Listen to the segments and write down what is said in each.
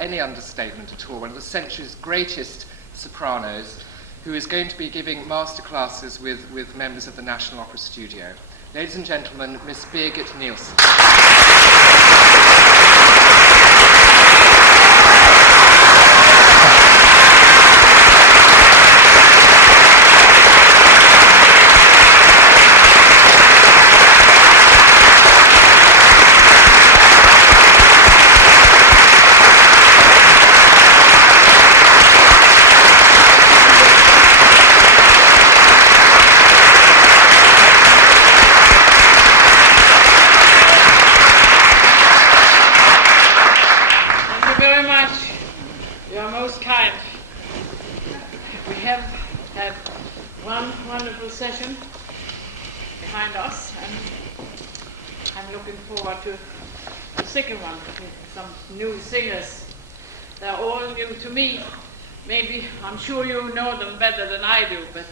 any understatement at all, one of the century's greatest sopranos, who is going to be giving masterclasses with members of the National Opera Studio. Ladies and gentlemen, Miss Birgit Nilsson. Session behind us, and I'm looking forward to the second one with some new singers. They're all new to me. Maybe, I'm sure you know them better than I do, but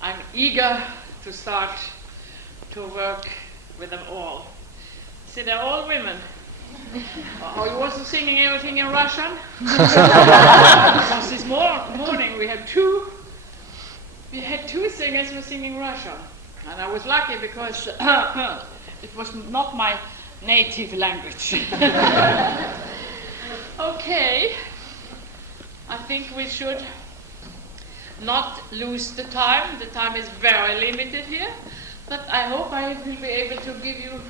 I'm eager to start to work with them all. See, they're all women. Are you also singing everything in Russian? Because this morning we had two singers who were singing Russian, and I was lucky because it was not my native language. Okay, I think we should not lose the time. The time is very limited here, but I hope I will be able to give you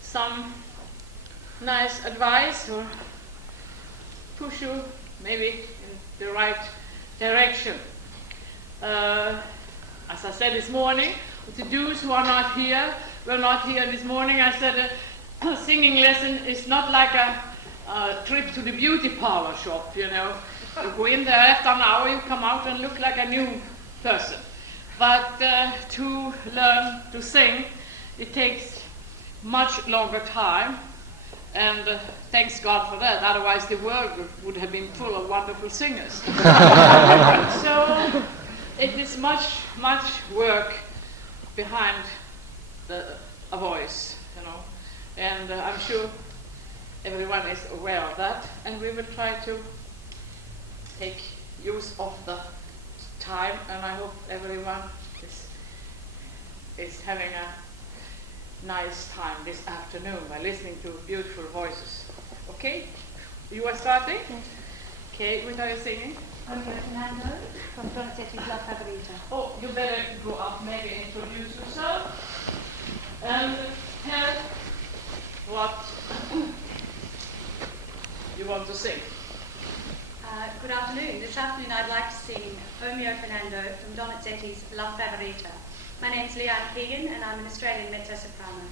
some nice advice or push you maybe in the right direction. As I said this morning, to those who are not here, were not here this morning, I said a singing lesson is not like a trip to the beauty parlor shop, you know. You go in there after an hour, you come out and look like a new person. But to learn to sing, it takes much longer time, and thanks God for that, otherwise the world would have been full of wonderful singers. So, it is much work behind a voice, you know, and I'm sure everyone is aware of that, and we will try to take use of the time, and I hope everyone is having a nice time this afternoon by listening to beautiful voices. Okay? You are starting? Yes. Okay, what are you singing? Fernando from Donizetti's La Favorita. Oh, you better go up, maybe introduce yourself and tell what you want to sing. Good afternoon. This afternoon I'd like to sing Fernando from Donizetti's La Favorita. My name's Liane Keegan and I'm an Australian mezzo-soprano.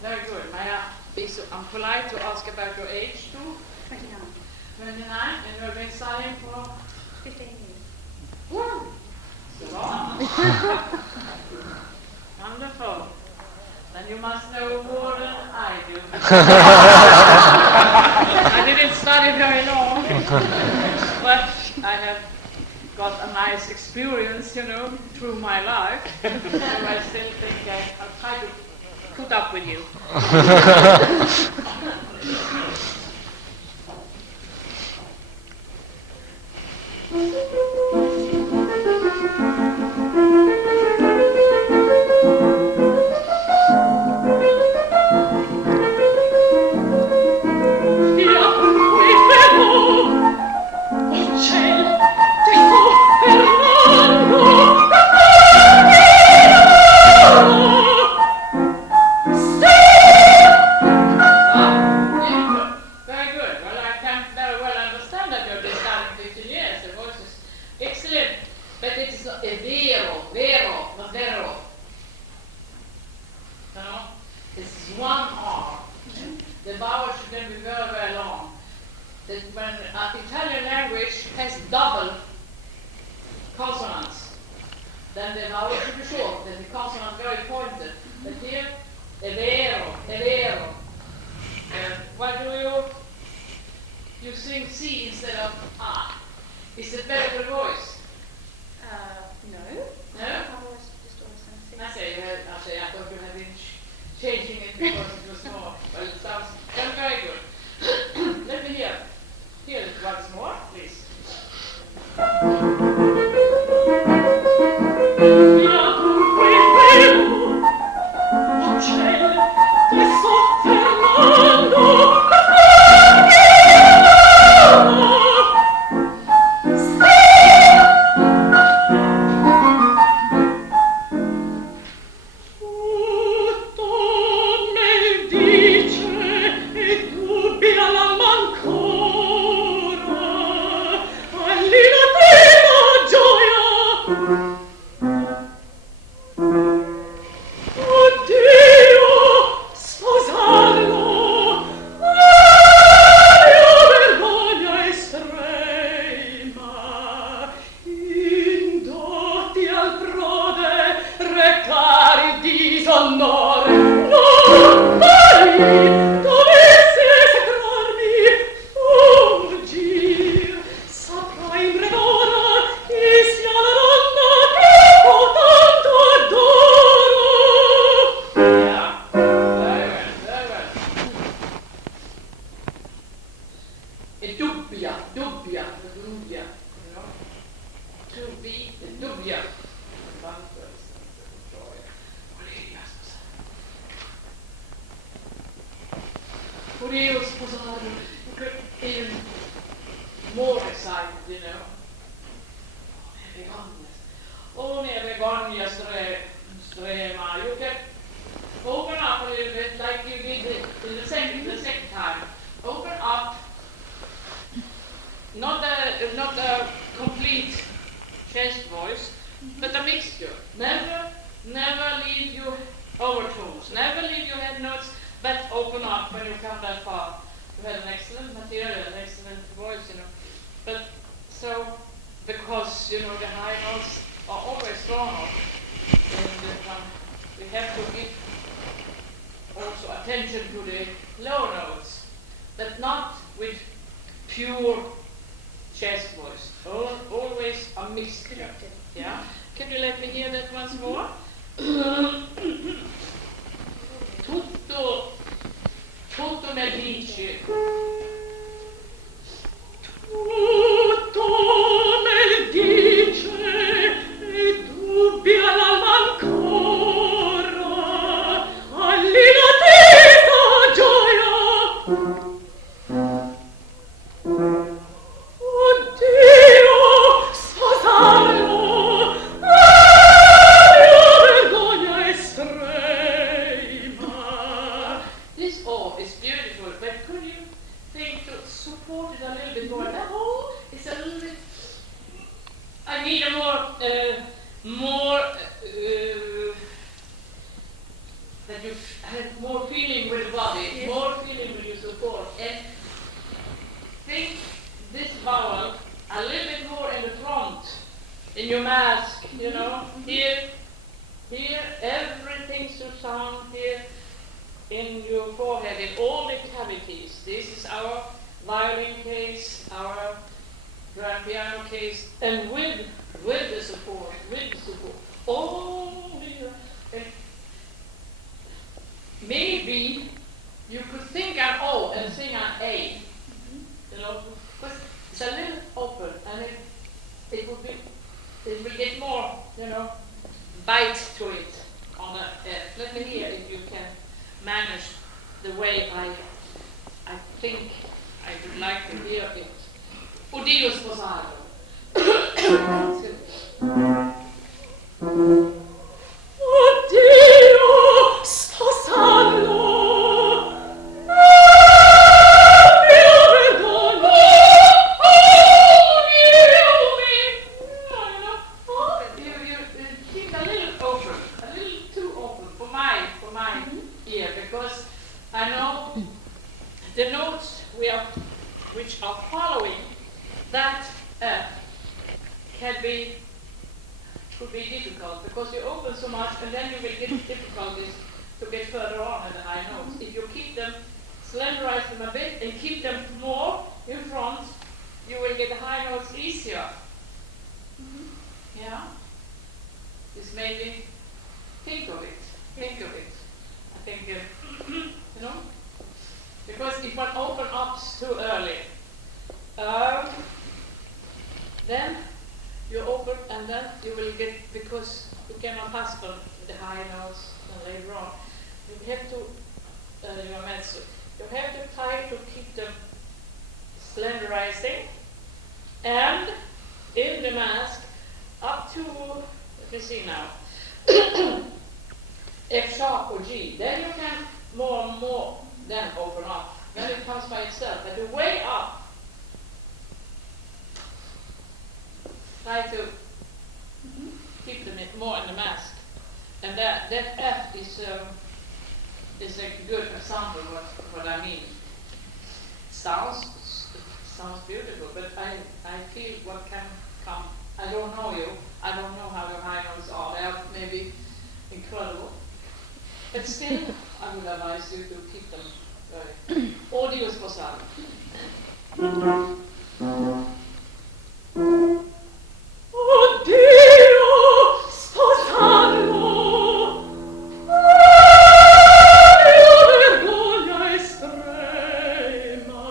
Very good. May I be so polite to ask about your age too? 29. 29, and you've been studying for 15 years. Woo! So long. Wonderful. Then you must know more than I do. I didn't study very long, but I have got a nice experience, you know, through my life. So I still think I'll try to put up with you. e dubbia, you know, to be dubbia. Och det är också på så här, even more excited, you know. Oh, Nevegania Strema. You can open up a little bit like you did in the second time. Open up, not a complete chest voice, but a mixture. Never leave your overtones, never leave your head notes, but open up when you come that far. You had an excellent material, an excellent voice, you know. But so, because, you know, the high notes are always strong, and we have to give also attention to the low notes, but not with pure chest voice. Always a mixture. Yeah. Can you let me hear that once more? Tutto nel dice. Tutto nel dice e dubbia l'alma ancora all'inattesa gioia. Oddio, sposarlo, mia vergogna estrema. This all is beautiful, but could you think to support it a little bit more? That whole is a little bit. I need a more that you have more feeling with the body, yes. More feeling with your support, and think this vowel a little bit more in the front, in your mask, you know. Here, everything should sound here in your forehead, in all the cavities. This is our violin case, our grand piano case, and with the support, Oh, and maybe you could think an O and sing an A, you know, because it's a little open, and it will get more, you know, bite to it on the F. Let me hear if you can manage the way I think I would like to hear it. Oddio sposato. Oddio sposato. I know the notes which are following that could be difficult because you open so much and then you will get difficulties to get further on at the high notes. If you keep them, slenderize them a bit and keep them more in front, you will get the high notes easier. Yeah? Just maybe think of it. I think, you know, because if one opens up too early, then you open and then you will get, because you cannot haspel the high notes later on. You have to, you have to try to keep them slenderizing, and in the mask up to, let me see now, F sharp or G, then you can more and more then open up. Then it comes by itself. But the way up, try to keep them more in the mask. And that F is a good example of what I mean. Sounds beautiful, but I feel what can come. I don't know you. I don't know how your high notes are. They are maybe incredible. But still, I would advise you to keep them very. Audio sposato. Oddio sposato. Vergogna estrema.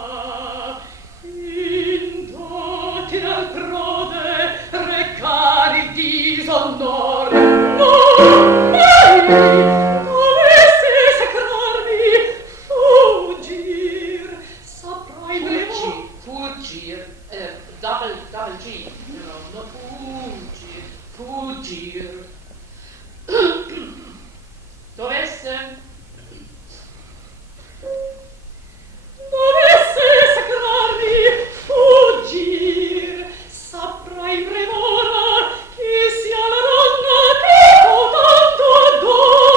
Fuggir, double G, you know, not fuggir, fuggir. Dovesse sacrarmi, fuggir, saprai premorar chi sia la donna che tanto adoro.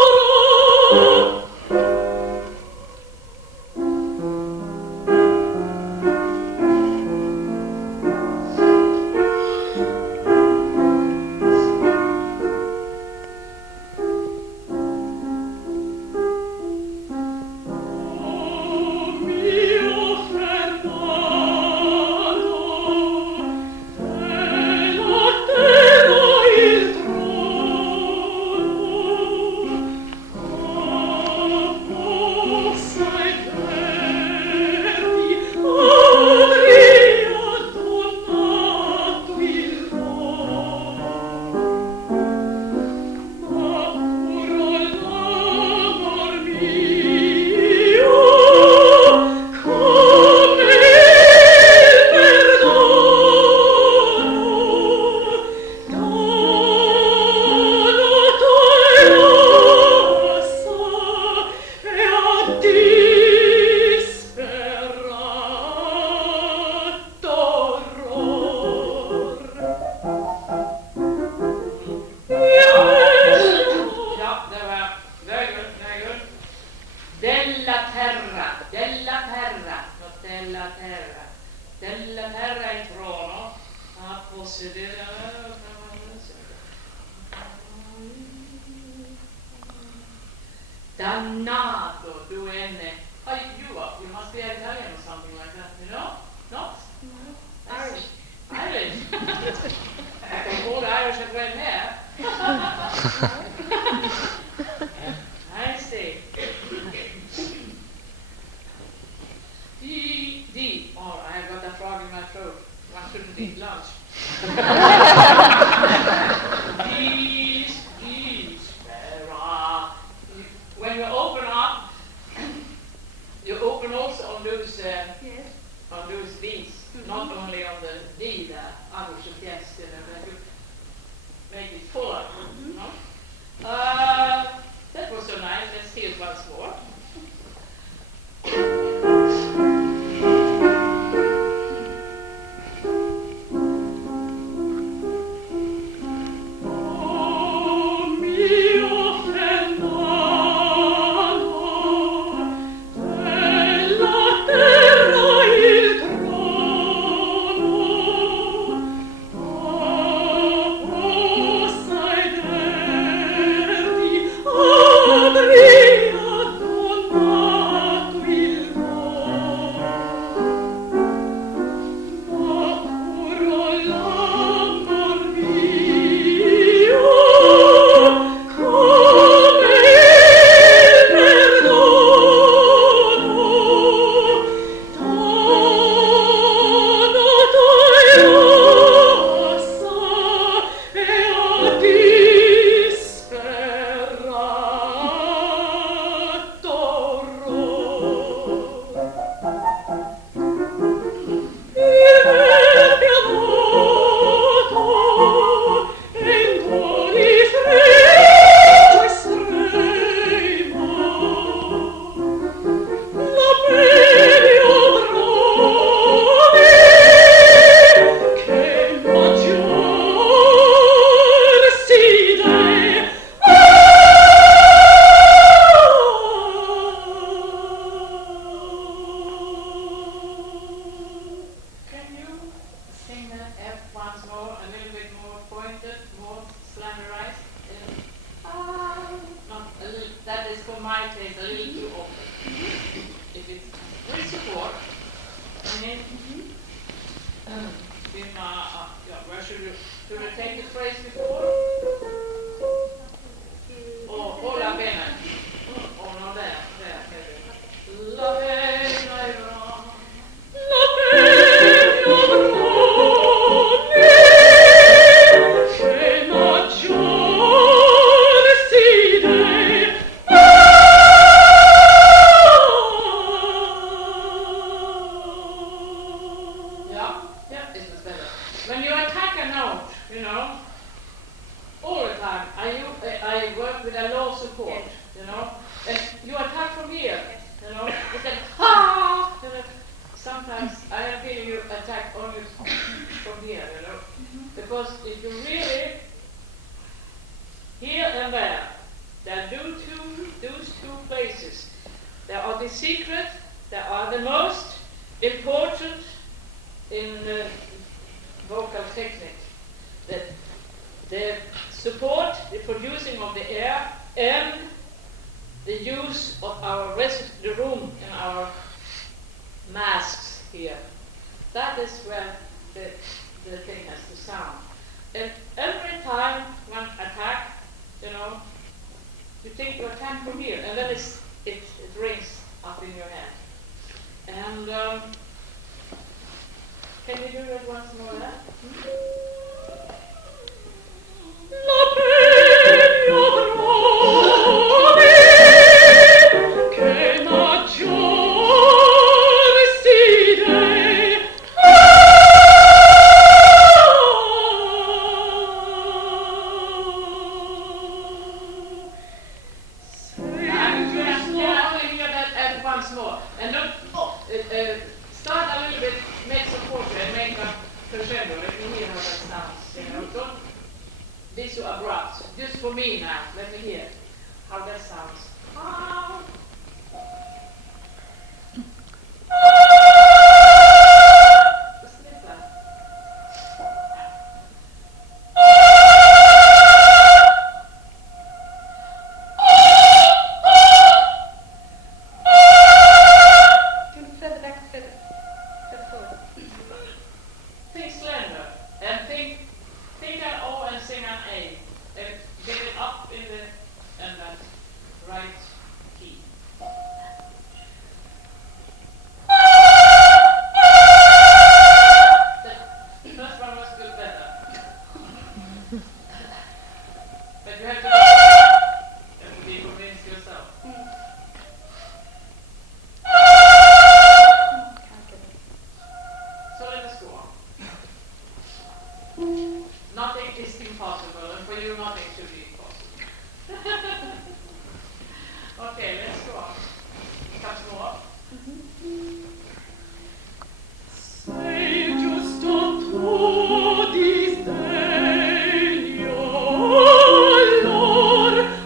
Dannato, due N. Oh, you must be Italian or something like that, you know? Not? No. Irish. Irish. All the Irish have red hair. I see. D. Oh, I have got a frog in my throat. One shouldn't eat lunch. When you open up, you open also on those V's, not only on the D there, that you make it fuller. No? That was so nice. Let's see it once more. when you attack a note, you know, all the time, I work with a low support, you know, and you attack from here, you know, instead ha, you know, sometimes I am feeling you attack only from here, you know, because if you really, here and there are those two places. They are the secret, they are the most important in vocal technique. The support, the producing of the air, and the use of the room in our masks here. That is where the thing has to sound. And every time one attack, you know, you think you attack from here, and then it rings up in your head. And can you do that once more? La peña grave che maggior side once more. And don't start a little bit, make some portrait and make a crescendo. Let me hear how that sounds. You know, don't be so abrupt. Just for me now. Let me hear how that sounds. Just like that. Further back, further forward. Think slender and think an O and sing an A and get it up in the right key. The first one was good better. But you have to be convinced yourself. So let us go on. Nothing is impossible, and for you nothing should be impossible. Okay, let's go on. Touch more. Sei giusto tu disdegno,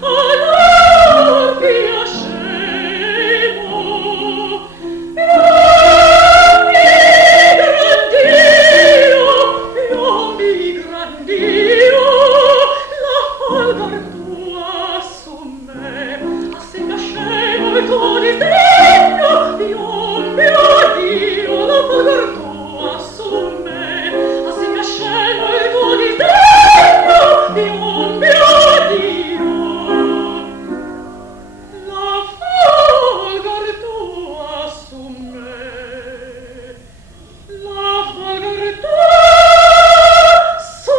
allor piacemo, io mi grandio, la folgor tua su me, se nascevo il tuo disdegno, io mi odio, la folgor tua su me, se nascevo il tuo disdegno, io mi odio, la folgor tua su me, la folgor tua su me.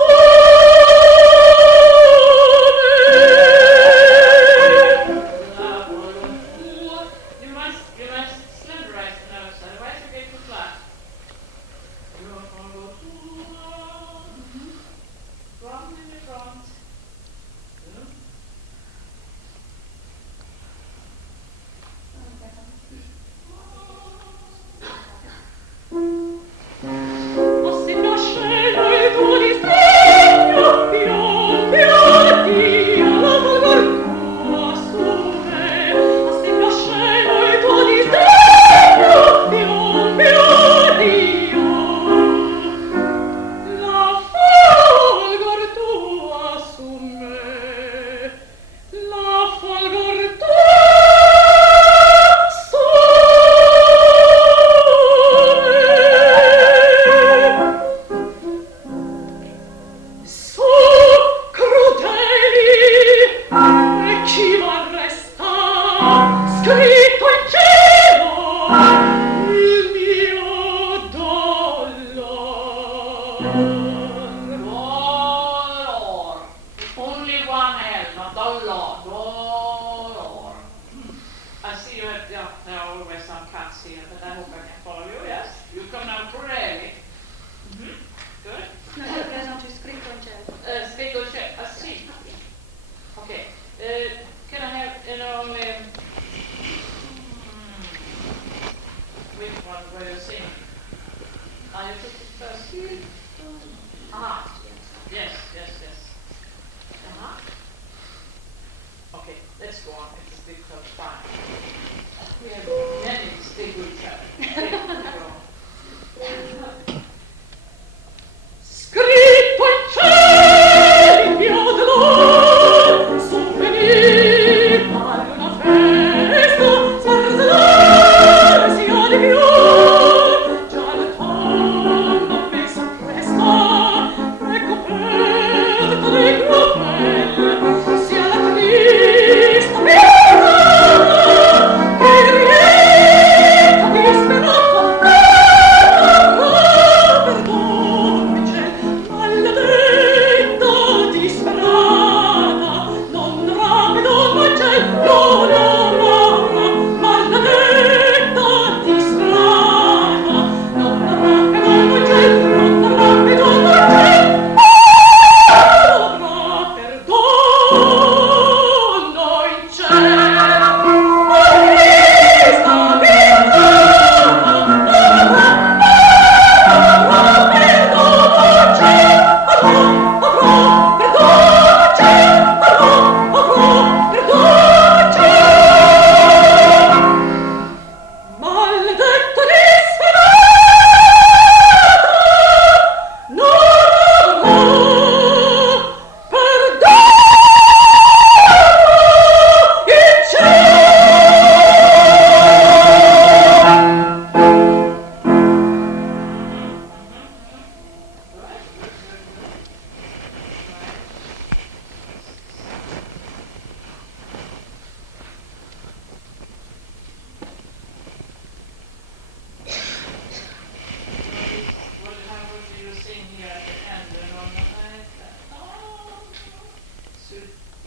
You must slenderize the nose, otherwise you get too flat. Front in the front. Se nascevo il tuo disdegno, io mi odio, la folgor tua su me. Se nascevo il tuo disdegno, io mi odio, la folgor tua su me, la folgor tua su me. Su crudeli, e chi m'arresta, scritto in cielo il mio dolor. Dolor. Only one L, not dolor. Dolor. I see you have, there are always some cuts here, but I hope I can follow you, yes? You come now crudeli. Good. you took it first. Yes. Okay, let's go on. It's a difficult time. We have many stick with each other. Scritto in cielo dell'or, su venita una festa, sferzolare sia di più, già la tomba messa presta, recoperta di gropelle, sia la trista pietà, che rieta disperata, perdonami, ciel, maledetta disperata, non rapido ma ciel, maledetta disperata, non rapido ma ciel, perdono in cielo, maledetta disperata, non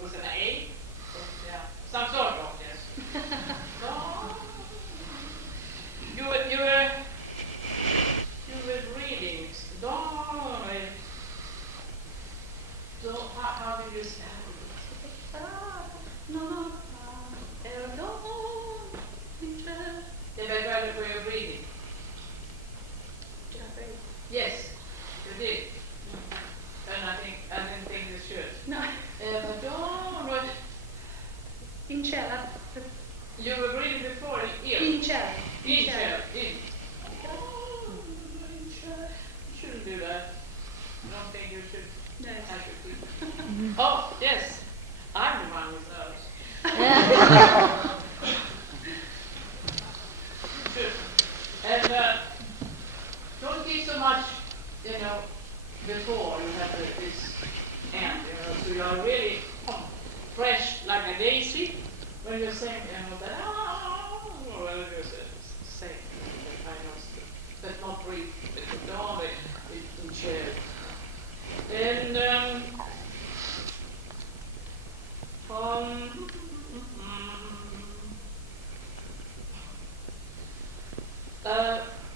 was it an A? Yeah, some sort of, yes. You were reading. So how did you stand? Did I write it for your reading? Did I read? Yes, you did. And I didn't think you should. No. In cello. You were reading before In cello. In cello. You shouldn't do that. I don't think you should. No. I should do. Oh, yes. I'm the one with those. Good. And don't give so much, before you have this hand, so you are really fresh like a daisy when you're saying, well, you say, but not breathe, but only in chair. And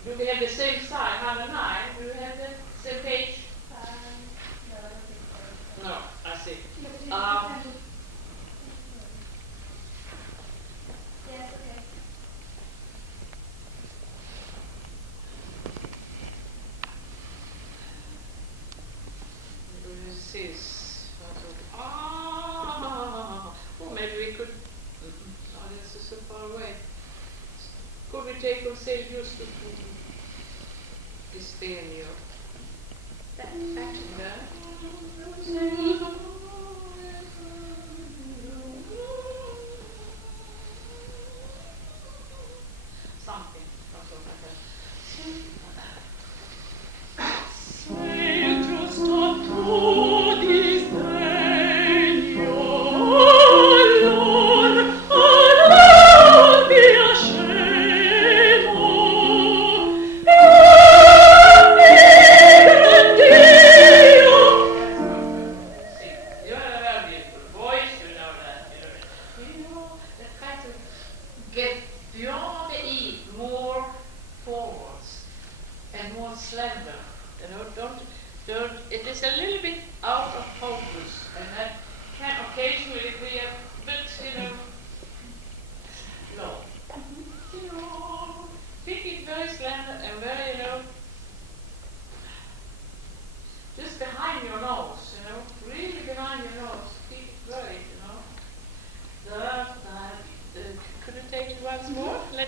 do we have the same side, 109? Do we have the same page? No, I see. Yes, okay. This is well, maybe we could. Oh, this is so far away. Could we take or say just this thing Back to that. Something.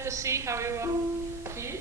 to see how you feel.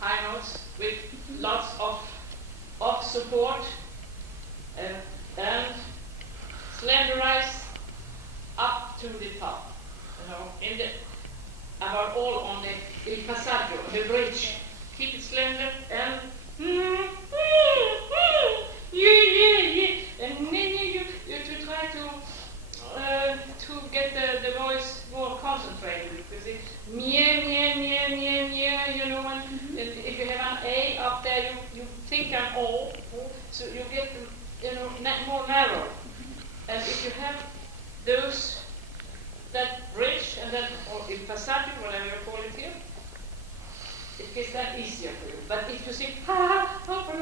high notes with lots of support and slenderize up to the top. You know, in the about all on the il passaggio, the bridge. Keep it slender and and then you to try to get the voice more concentrated, because it's you know, and if you have an A up there, you think an O, so you get more narrow. And if you have that bridge and that, or il passaggio, whatever you call it here, it gets that easier for you. But if you think, open,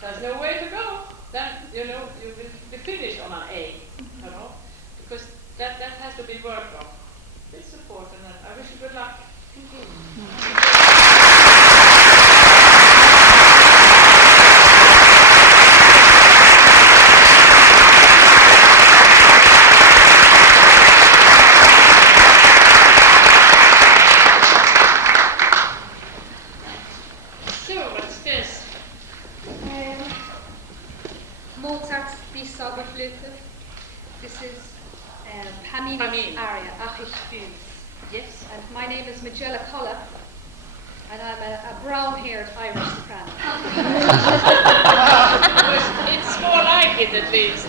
there's no way to go, then, you will be finished on an A, because that has to be worked on. It's important, and I wish you good luck. Mozart's Zauberflote. This is Pamin's aria, Ach ich fühl's. Yes. And my name is Majella Cullagh, and I'm a brown-haired Irish soprano. It's more like it, at least.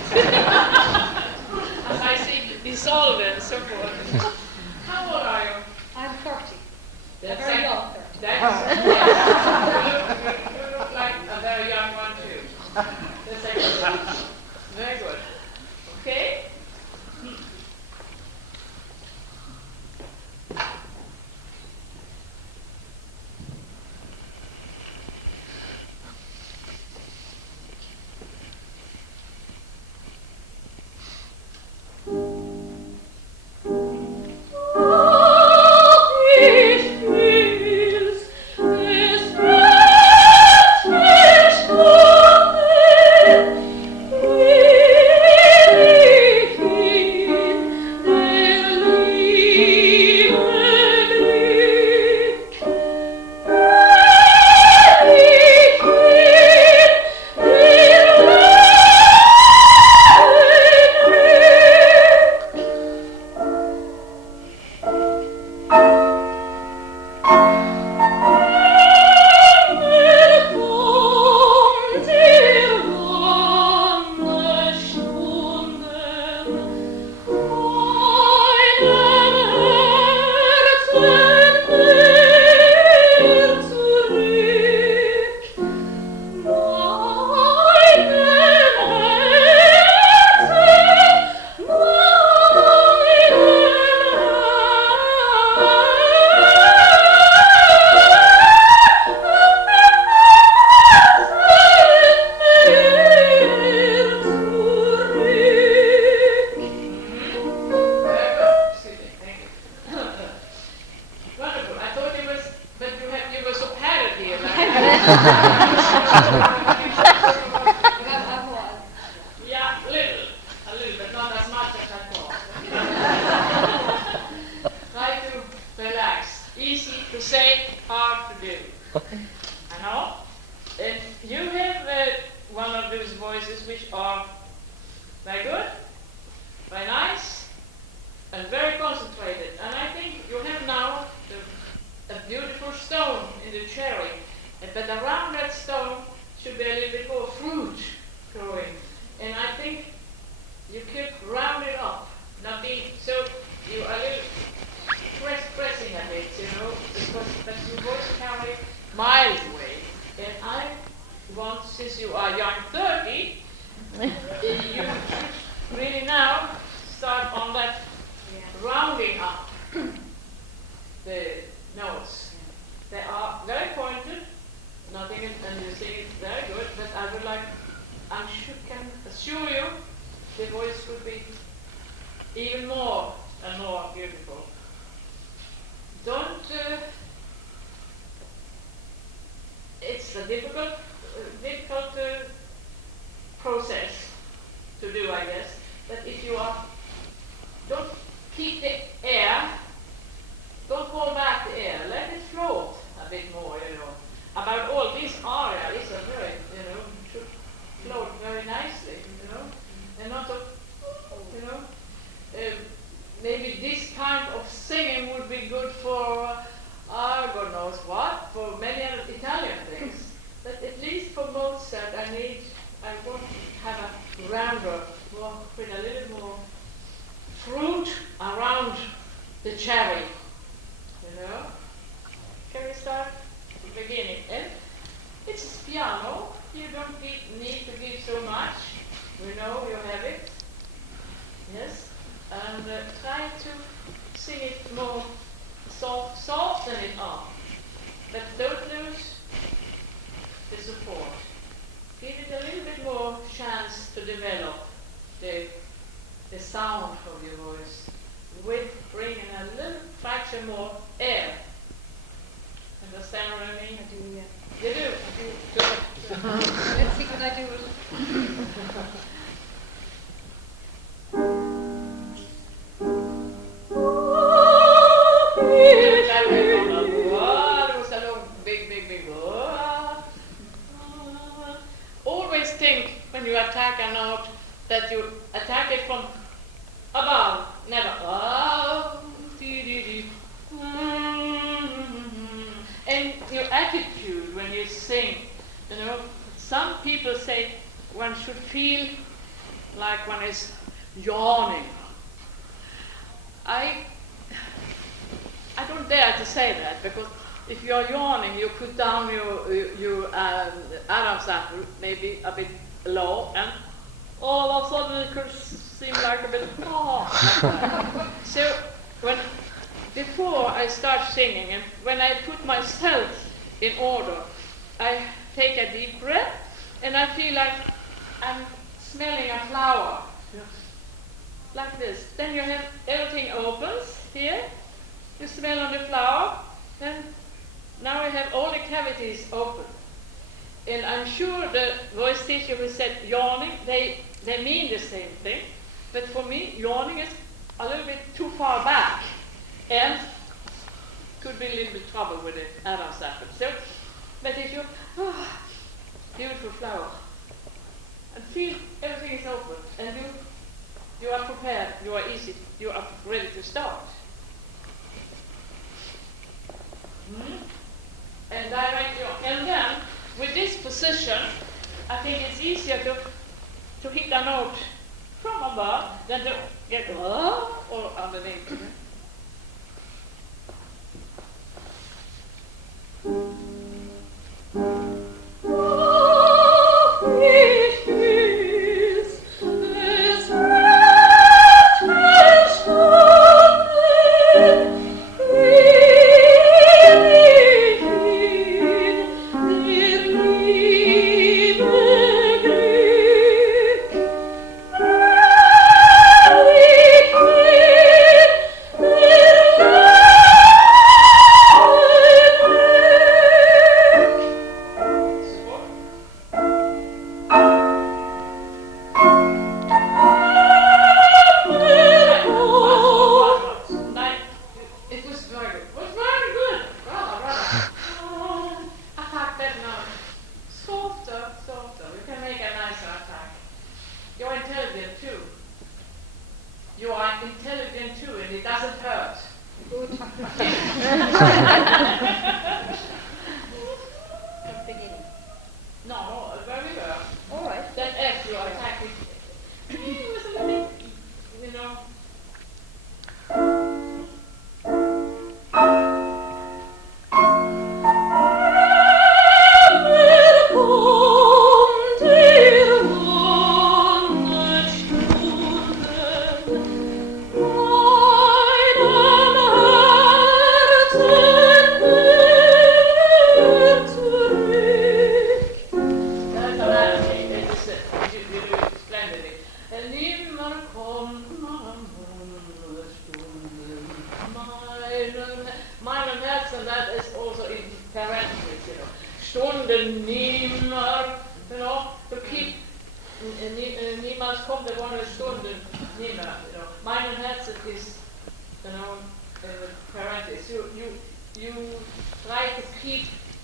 As I see dissolve and so forth. How old are you? I'm 30. That's a very young 30. You look like a very young one too. That's excellent. Very good. Okay? Yeah, a little, but not as much as I thought. Try to relax. Easy to say, hard to do. I know. And you have one of those voices which are very good, very nice, and very concentrated. And I think you have now a beautiful stone in the cherry. But around that stone should be a little bit more fruit growing. And I think you could round it up, not being so, you are a little pressing a bit, because but your voice carry miles away. And I want, since you are young 30, you should really now start on that rounding up the notes. They are very pointed. Nothing, and you sing it very good, but I would like, can assure you, the voice would be even more and more beautiful. Don't, it's a difficult process to do, I guess, but if you don't keep the air, don't hold back the air, let it float a bit more, about all this area is a very, should float very nicely, and not so, maybe this kind of singing would be good for, God knows what, for many other Italian things. But at least for Mozart, I want to have a rounder, with a little more fruit around the cherry, Can we start at the beginning? And it's a piano. You don't need to give so much. We know you have it. Yes. And try to sing it more soften it up. But don't lose the support. Give it a little bit more chance to develop the sound of your voice with bringing a little fraction more air. Understand what I mean? I do, yeah. You do? I do. Good. Let's see, can I do it? There was a long, big. Always think when you attack a note that you attack it from above, never. And your attitude when you sing, some people say one should feel like one is yawning. I don't dare to say that, because if you are yawning, you put down your Adam's apple maybe a bit low, and all of a sudden it could seem like a bit So before I start singing, and when I put myself in order, I take a deep breath, and I feel like I'm smelling a flower, like this. Then you have everything opens here. You smell on the flower, and now I have all the cavities open. And I'm sure the voice teacher who said yawning, they mean the same thing. But for me, yawning is a little bit too far back, and could be a little bit trouble with it, Adam's apple. So, but if you, beautiful flower, and feel everything is open, and you are prepared, you are easy, you are ready to start. And direct your, and then with this position, I think it's easier to hit a note from above than to get or underneath.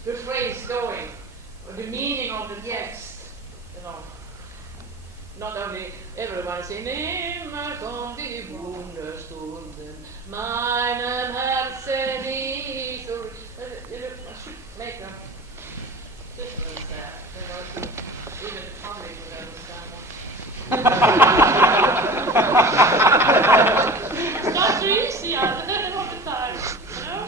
the phrase going, or the meaning of the text, you know. Not only everyone saying, Immer kommt die Wunderstunden, meinem Herzen ist. I should make a difference there, you know, so even the public would understand what. It's not so easy all the time, you know.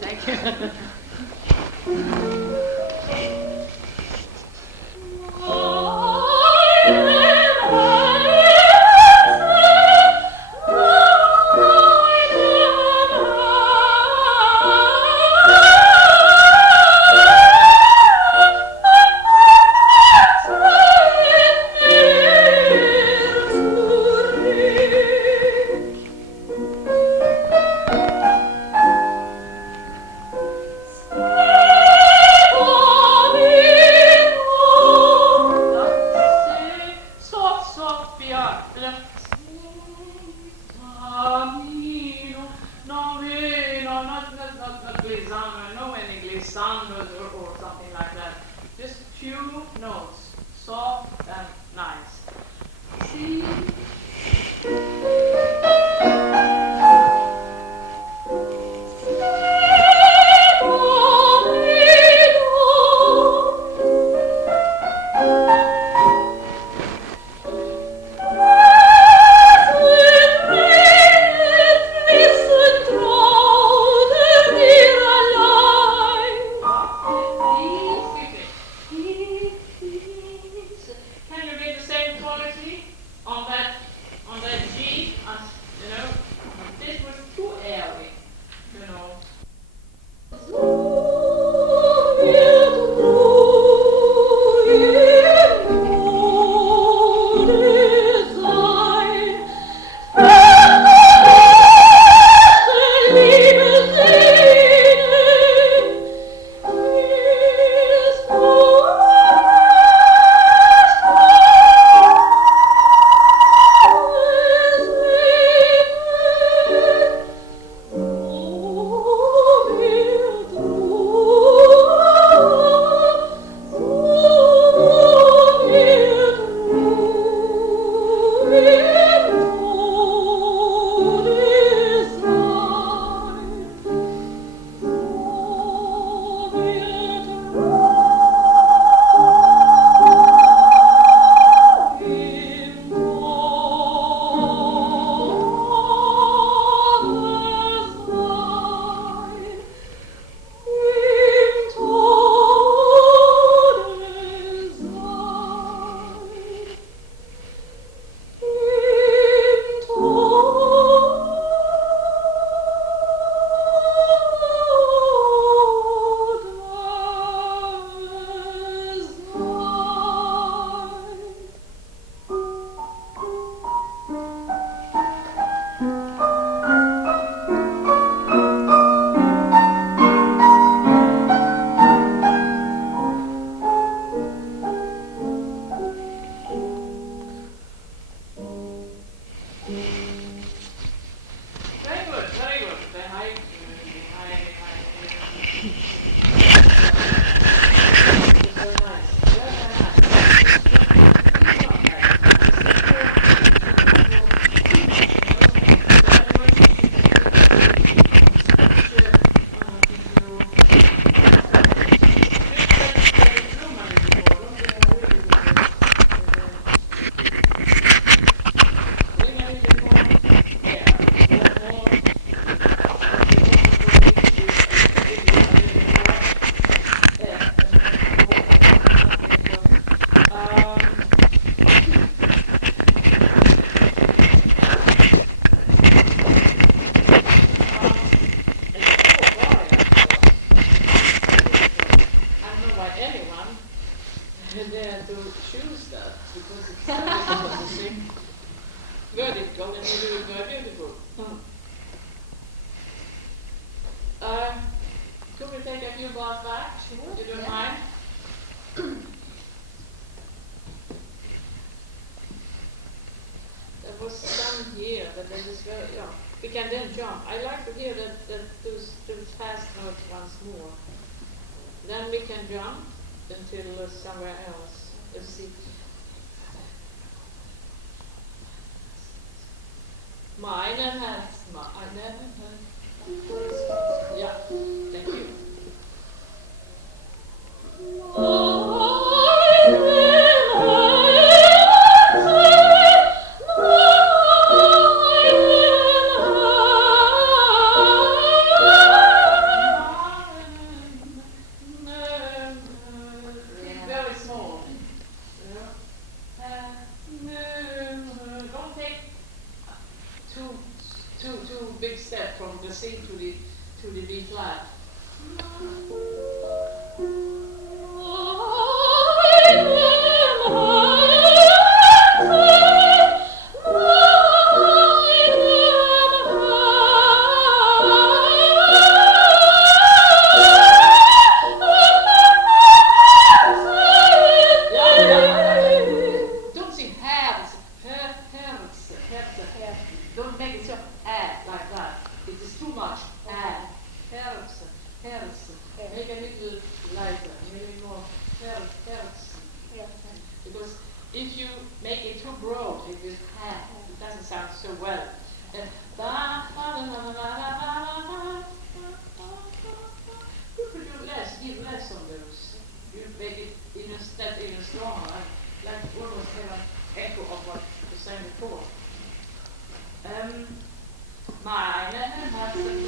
Thank you. On that have to choose that because it's so difficult to sing vertical and you do it very beautiful. Could we take a few bars back? Sure. You don't mind? There was some here, but that is very, yeah. We can then jump. I like to hear those fast notes once more. Then we can jump until somewhere else. Let's see. Meine Herz, meine Herz. Yeah, thank you. Very small. Don't take two big step from the C to the B flat. Don't sing herz. Don't make it so like that. It is too much. Herz. Make a little lighter, maybe more herz. Because if you make it too broad, it will it doesn't sound so well. You could do give less on those. You make it even stronger, like almost have an echo of what you sang before. Meine Herzen.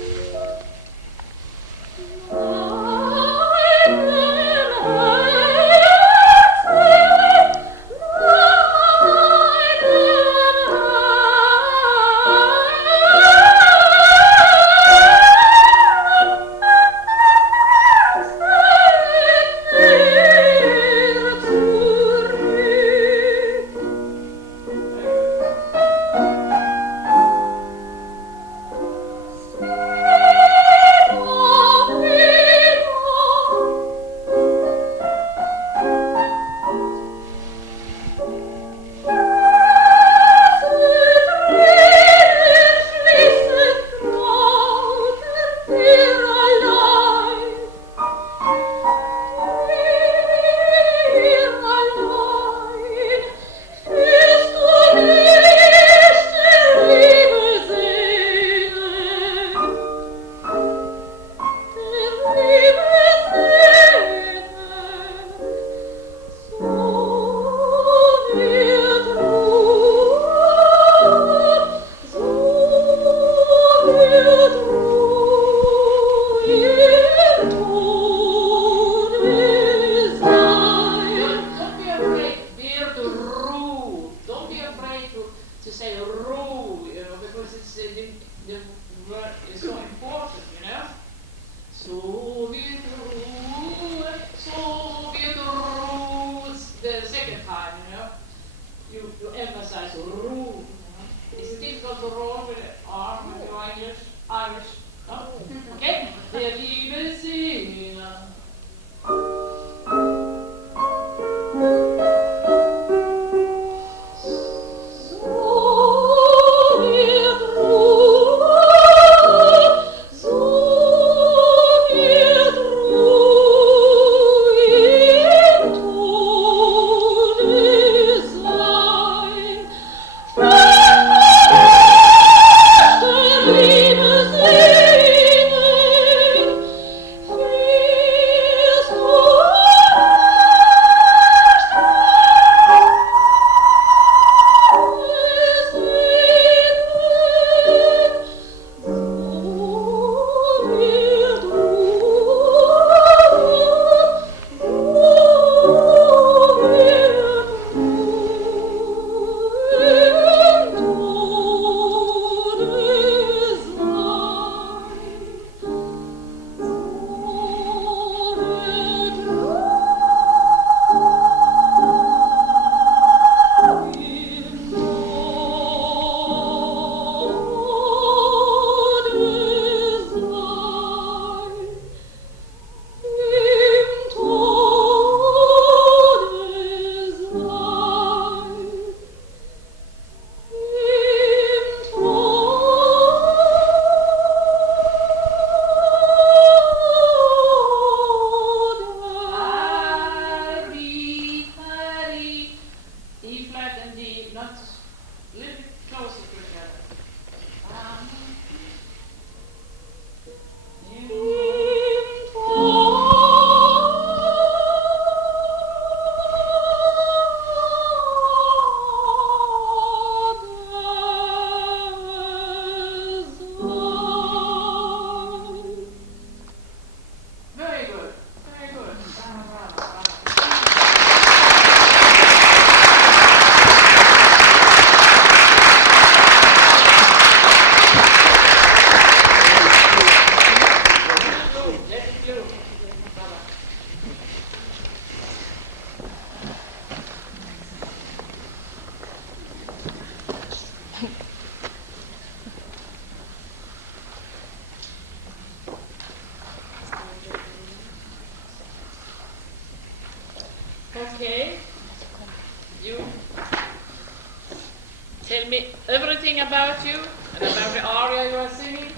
me everything about you and about the aria you are singing?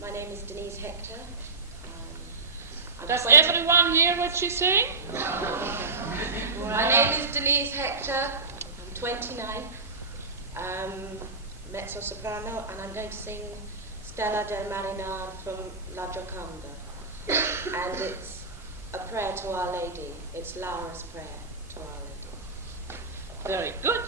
My name is Denise Hector. Does everyone hear what she's saying? My name is Denise Hector. I'm 29, mezzo-soprano, and I'm going to sing Stella del Marinar from La Gioconda. And it's a prayer to Our Lady. It's Laura's prayer to Our Lady. Very good.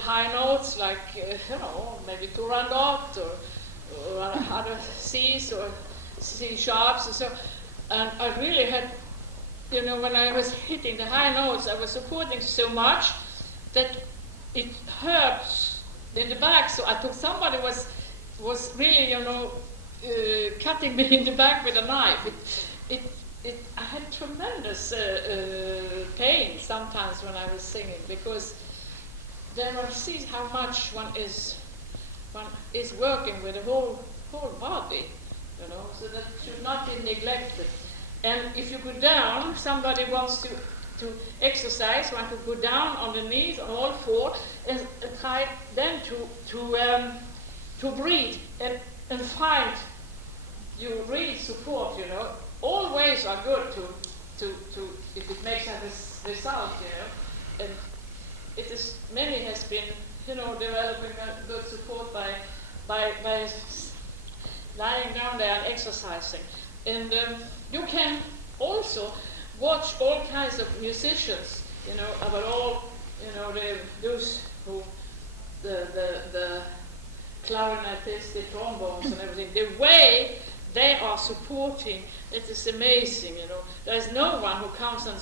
High notes like, maybe Turandot or other C's or C sharps and so. And I really had, when I was hitting the high notes, I was supporting so much that it hurt in the back. So I thought somebody was really, cutting me in the back with a knife. I had tremendous pain sometimes when I was singing, because then one sees how much one is working with the whole body, so that should not be neglected. And if you go down, somebody wants to exercise, one to go down on the knees on all four and try then to breathe. And and find you real support, you know. All ways are good to if it makes a result, you know. And it is, many has been, you know, developing a good support by lying down there and exercising. And you can also watch all kinds of musicians, you know, about all, you know, those who, the clarinetists, the trombones and everything, the way they are supporting, it is amazing, you know. There's no one who comes and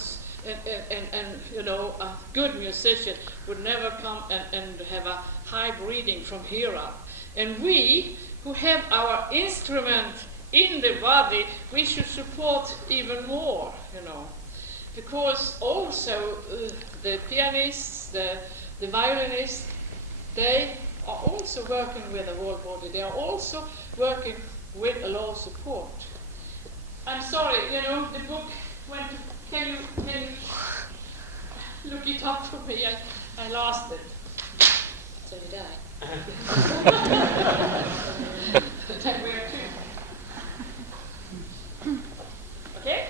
you know, a good musician would never come and have a high breathing from here up. And we, who have our instrument in the body, we should support even more, you know. Because also the pianists, the violinists, they are also working with the whole body. They are also working with a lot of support. I'm sorry, you know, the book went to, can you look it up for me? I lost it. So did I. Then we are two. Okay?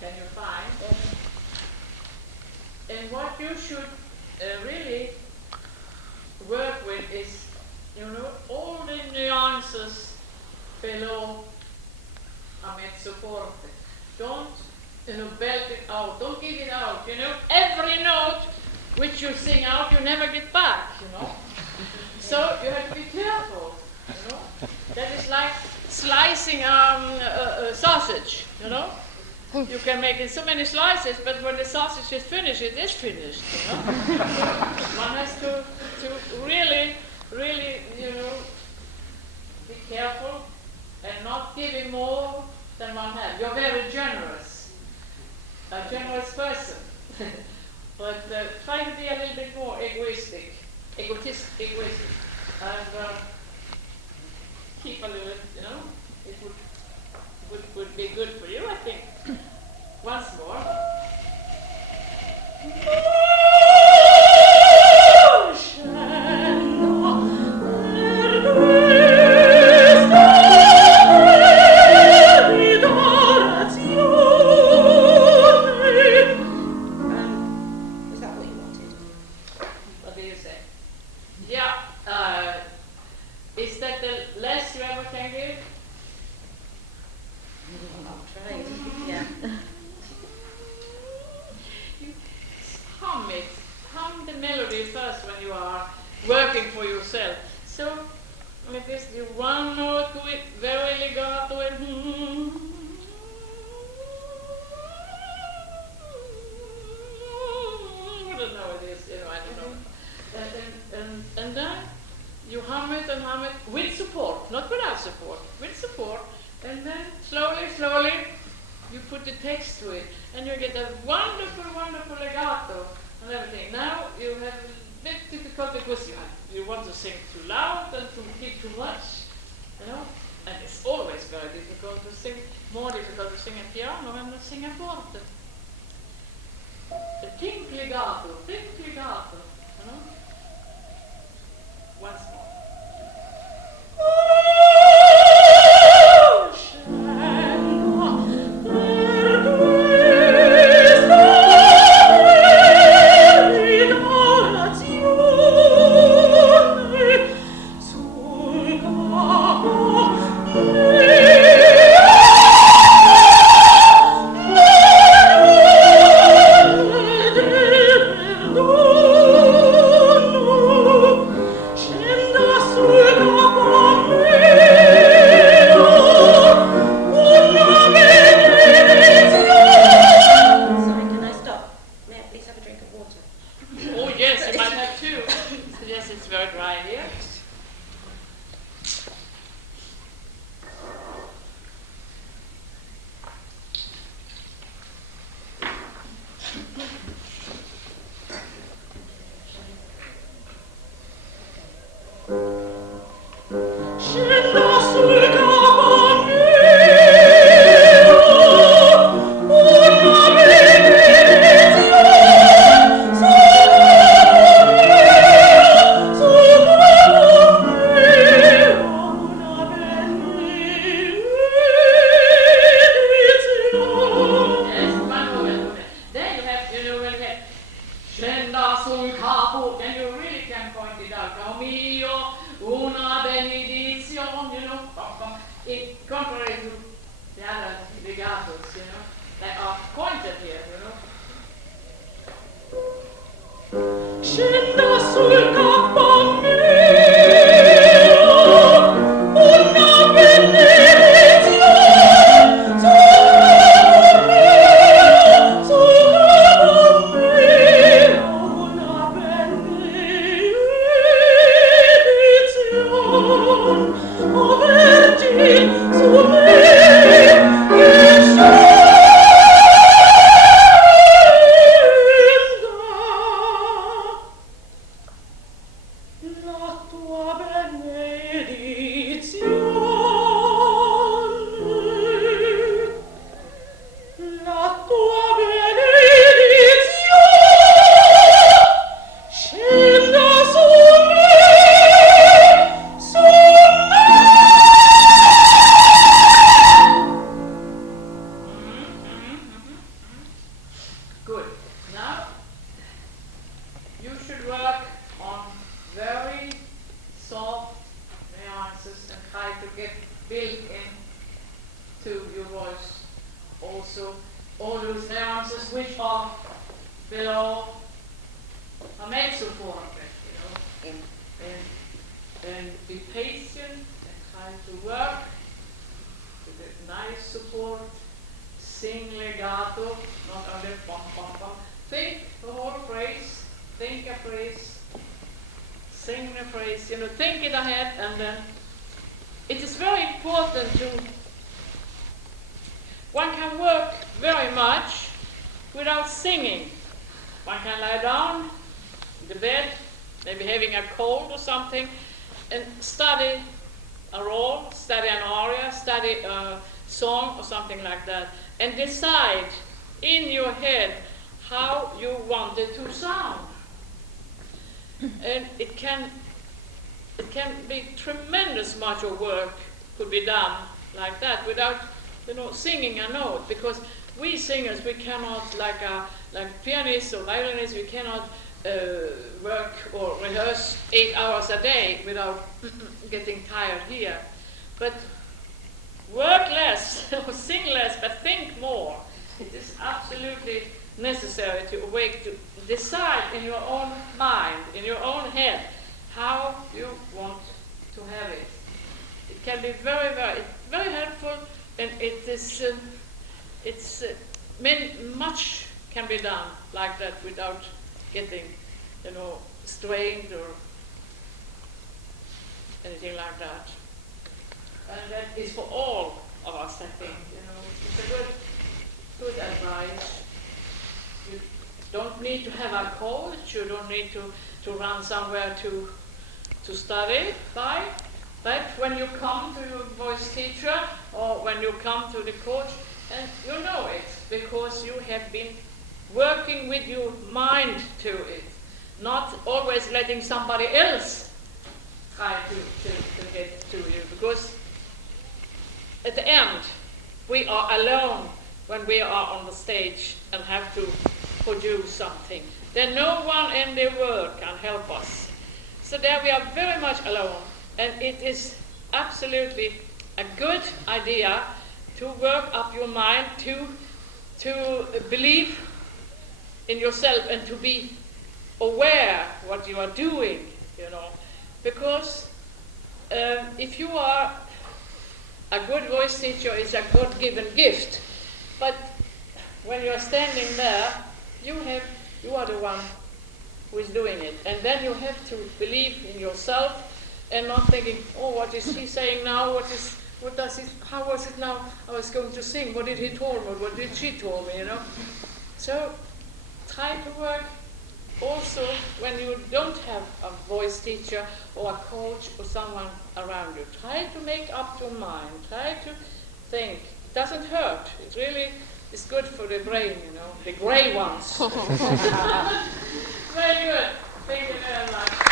can you find? And what you should really work with is, all the nuances below a mezzo forte. Don't, belt it out. Don't give it out. Every note which you sing out, you never get back. So you have to be careful. That is like slicing a sausage. You can make it so many slices, but when the sausage is finished, it is finished. One has to really, be careful and not giving more than one has. You're very generous, a generous person, but try to be a little bit more egoistic, and keep a little, it would be good for you, I think. Once more. Working for yourself. So, like this, you one note to it, very legato, and I don't know what it is, I don't know. And then you hum it with support, not without support, with support, and then slowly, you put the text to it, and you get a wonderful legato and everything. Now you have bit difficult because you want to sing too loud and to keep too much, and it's always very difficult to sing, more difficult to sing a piano than to sing a forte. Think legato, Once more. those nuances which are below a mezzo forte, you know. And be patient and try to work with a nice support. Sing legato, not only pom pom pom. Think the whole phrase, think a phrase, sing the phrase, you know, think it ahead, and then it is very important to, one can work very much without singing. One can lie down in the bed, maybe having a cold or something, and study a role, study an aria, study a song or something like that, and decide in your head how you want it to sound. And it can be tremendous much of work could be done like that without, you know, singing a note, because we singers, we cannot, like pianists or violinists, we cannot work or rehearse 8 hours a day without getting tired here. But work less, or sing less, but think more. It is absolutely necessary to awake, to decide in your own mind, in your own head, how you want to have it. It can be very, very, very helpful, and it is, much can be done like that without getting, you know, strained or anything like that. And that is for all of us, I think. You know, it's a good advice. You don't need to have a coach. You don't need to run somewhere to study by. But when you come to your voice teacher or when you come to the coach, and you know it because you have been working with your mind to it, not always letting somebody else try to get to you, because at the end, we are alone when we are on the stage and have to produce something. Then no one in the world can help us. So there we are very much alone, and it is absolutely a good idea to work up your mind, to believe in yourself and to be aware what you are doing, you know. Because if you are a good voice teacher, it's a God-given gift. But when you are standing there, you are the one who is doing it. And then you have to believe in yourself and not thinking, oh, what is he saying now? How was it now I was going to sing? What did he told me? What did she told me, you know? So try to work also when you don't have a voice teacher or a coach or someone around you. Try to make up your mind. Try to think. It doesn't hurt. It really is good for the brain, you know, the grey ones. Very good. Thank you very much.